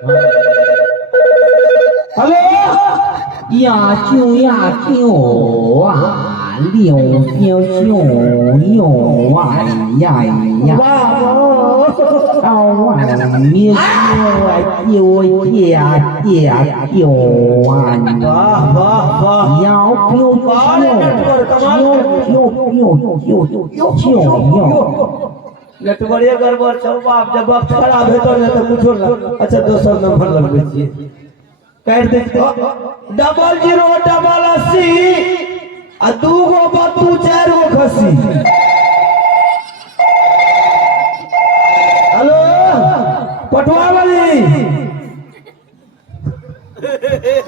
हेलो呀啾呀啾啊，溜溜啾哟啊呀呀，哦啊咪啾呀呀啾啊，वाह वाह वाह要啾啾。नेटवर्क गड़बड़ छौ बाप जब वक्त खराब हेतो न त कुछो न अच्छा दोसर नंबर लगबै छी काट दे डबल 080 आ 2 गो बत्तू 4 गो खसी हेलो पटवा वाली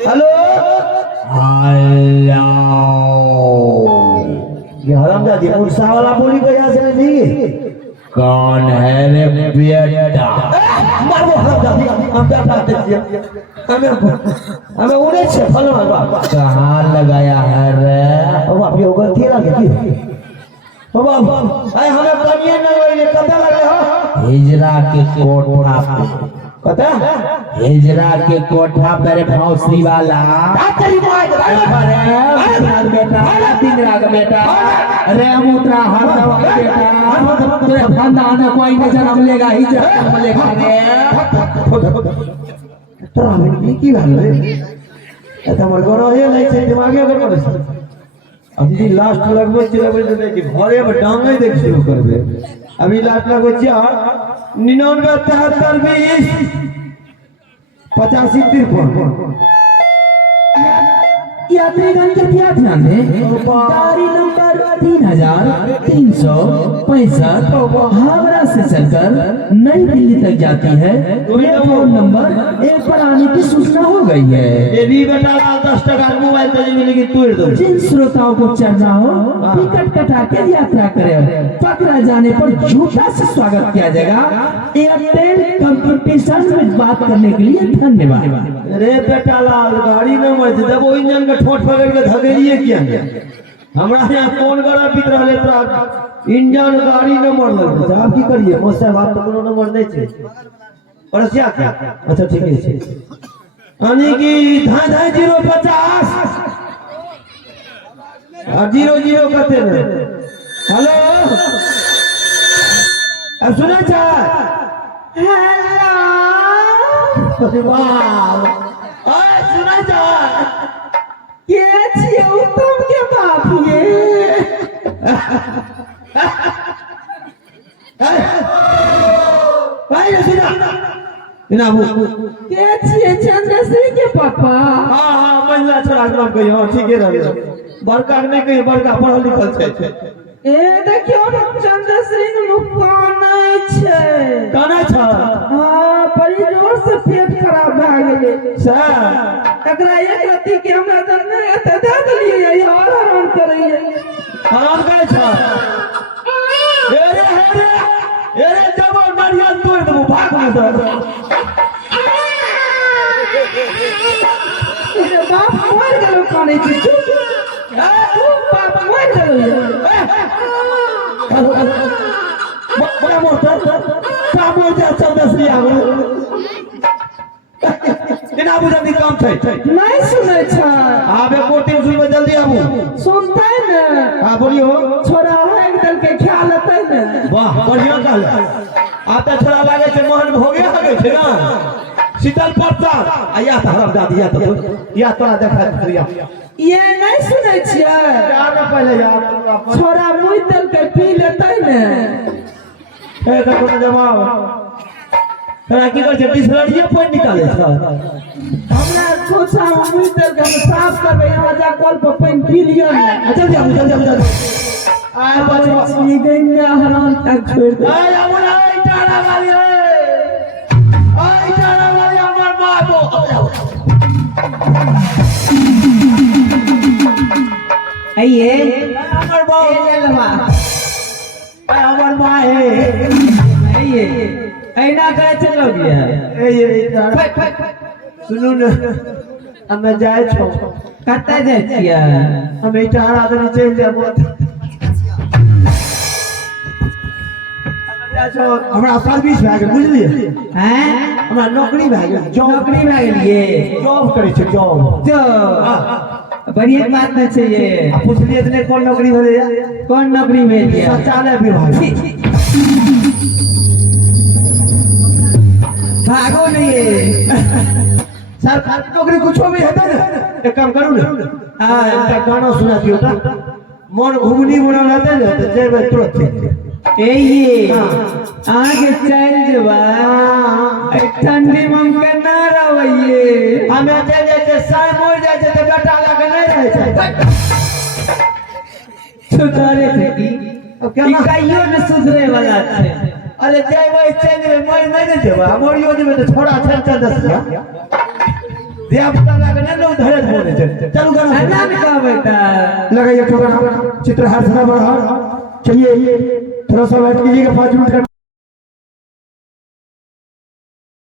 हेलो हेलो ये हरामजादी मुर्सा वाला बोली कहिया से नहीं कौन है रे बेटा मारो हरामजादी हम बेटा दे दिए हमें उड़े छे फलवा बाबा कहाँ लगाया है रे बाबा ये गलती लगे की बाबा भाई हमें कनिए न लगे कता लगे हो हिजरा के कोठा पे कता हिजरा के कोठा पर भौसरी वाला तेरी माय अरे बेटा दिन रात बेटा अरे मुद्रा हर दवाई बेटा तेरे खानदान में कोई नहीं जन्म लेगा हिजरा जन्म लेगा रे तो हमें की भाल रे एत हमर गनो हे नहीं छै दिमागे गड़बड़ छै अभी लास्ट लगबे तो देखि घरे में डांगे देख शुरू करबे अभी लास्ट लगबे 99 73 20 85 53 यात्रीगण कृपया ध्यान दें गाड़ी नंबर 3365 हावड़ा से चलकर नई दिल्ली तक जाती है। प्लेटफॉर्म नंबर 1 पर आने की सूचना हो गई है। ये भी बेटा 10 टका मोबाइल पे मिलेगी तोड़ दो जिन श्रोताओं को चढ़ना हो टिकट कटा के यात्रा करें। पकड़ा जाने पर झूठा से स्वागत किया जाएगा। एयरटेल कंपटीशन में बात करने के लिए धन्यवाद। रे बेटा लाल गाड़ी नंबर जब वो इंजन का ठोट पकड़ के धकेलिए किया हमरा यहाँ कौन गड़ा बीत रहले तोरा इंजन गाड़ी नंबर लग जा आप की करिए मुझसे बात तो कोनो नंबर नहीं छे और क्या क्या अच्छा ठीक है यानी कि धाय धाय 050 और 00 करते हैं हेलो अब सुना जा हेलो वाह ओए सुना जा के छिए उत्तम के बाप ये भाई सुना बिना वो के छिए चंद्रश्री के पापा हां हां महिला छोरा के नाम कहियो ठीक है रह बड़का नहीं कहियो बड़का पढ़ल लिखल छै ए देखियो चंद्रश्री के मुख कानै छै हां बड़ी जोर से पेट खराब भ गेलै सर एकरा एक रत्ती के हमरा दर नहीं एते दे देलिए यार आराम करइए आराम करे छ ए रे जबर बढ़िया तोड़ देबो भाग में सर ए बाप मर गेलो कानै छी चुप बाप मर गेलो बड़ा मोटर काम हो जा चंद्रश्री आवे बिना बुझल काम छै नहीं सुनै छ आबे कोटिंग सुनबे जल्दी आबू सुनतै ने हां बोलियो छोरा एक दल के ख्याल लेतै ने वाह बढ़िया कहल आता छोरा लागे छै मोहन भोगे लागे छै ना शीतल प्रसाद आया त हरम दादी या तोरा देखा करिया ये नहीं सुनै छियै यार पहले यार छोरा मुई दल के पी लेतै ने ए कतो जमाव तोरा की कर छै बिसलरिए पानी निकाले छ हमरा छोटा मुई दल के साफ करबे यहाँ जा कल पर पानी पी लियो ने जल्दी आ बच ई गंगा हराम तक छोड़ दे ए हमरा इटारा वाली इटारा वाली हमर मां आइए हमर मां ले लेवा हमर मां है आइए ऐना करे चलो गया ये सुनू न हमें जाए छो कतै जाय छियै हम इटारा आदमी चल जाबो अच्छा हमरा सर्विस भए गेल बुझलिए हैं हमरा नौकरी भए गेल जॉब नौकरी में गेलिए जॉब करे छै जॉब जो बढ़िया बात न छै ये पूछलिए तने कोन नौकरी भेलै या कौन नौकरी में लिया शौचालय विभाग भागो नहीं है सरकारी नौकरी कुछो भी हेतै ने एक काम करू ने हाँ। एकटा गाना सुना दियौ त मन घुमनी बनल रहतै ने त जेबै तुरंत ये आगे चल जबा ठंडी में ना रहिए हमे चल जाय छै साय मोर जाय छै त बेटा लगे नहीं रहे छै सुधरे थे की अब केना कहियो न सुधरे वाला छे अरे जेबै चल जेबै मोर नहीं जेबै मोरियो जेबै त छोड़ा छन छन दसिया दिया पुता लगे नहीं लोग धरत बोले छै चलू गाना नाम का बेटा लगाइए ठोकर चित्रहार सुना बड़ा चलिए थोड़ा सा वेट कीजिएगा 5 मिनट का